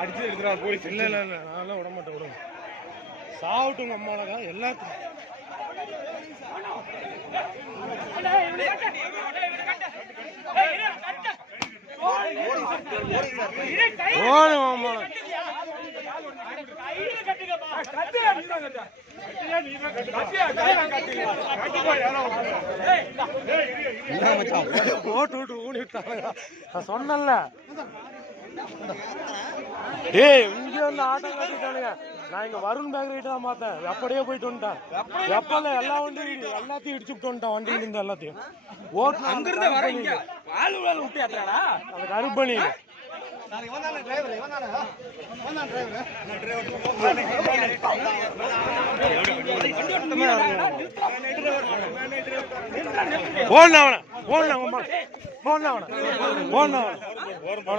அடிச்சு எடுத்துறான் போலீஸ். இல்லை இல்லை இல்லை நான் விட மாட்டேன் விடுங்க. சாப்பிட்டுங்க அம்மாடா எல்லாத்துக்கும். போட்டு ஊனிட்டாங்க சொன்னல. ஏய் இங்க வந்து ஆட்டம் காட்டிட்டானுங்க. நான் இங்க வருண் பேக்கரி தான் பார்த்தேன். அப்படியே போயிட்டு வந்துட்டேன். எப்பல எல்லா வண்டியும் எல்லாத்தையும் இடிச்சுட்டு வந்துட்டான். வண்டியில இருந்து எல்லாத்தையும் ஓட்டு அங்கிருந்து வர இங்க ஆளு வேலை விட்டு ஏத்துறாடா. அந்த கருப்பணி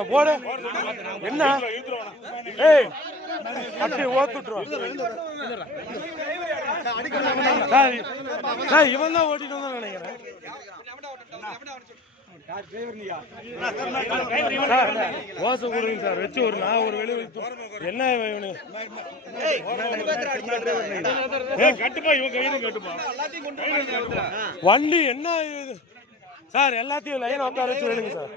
போடு என்ன அப்படி ஓத்துட்டுருவான். இவன் தான் ஓட்டிட்டு வந்தான் நினைக்கிறேன். ஓசை கொடுங்க சார் வச்சு ஒரு நான் ஒரு வெளியே என்ன வண்டி என்ன சார் எல்லாத்தையும் லைன் உட்கார வச்சு வேணுங்க சார்.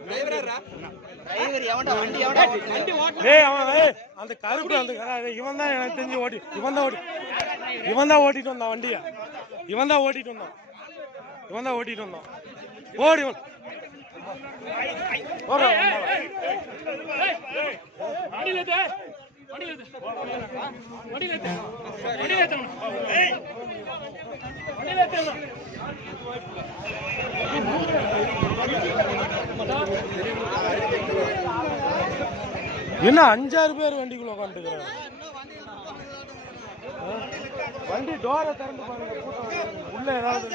அந்த கருப்பு அந்த இவன் தான் எனக்கு தெரிஞ்சு இவன் தான் ஓட்டிட்டு வந்தான் வண்டிய. இவன் தான் ஓட்டிட்டு வந்தான் ஓடி என்ன 5-6 பேர் வண்டிக்குள்ள உட்காந்துக்கிறாங்க. வண்டி டோரை திறந்து பாருங்க. உள்ள ஏதாவது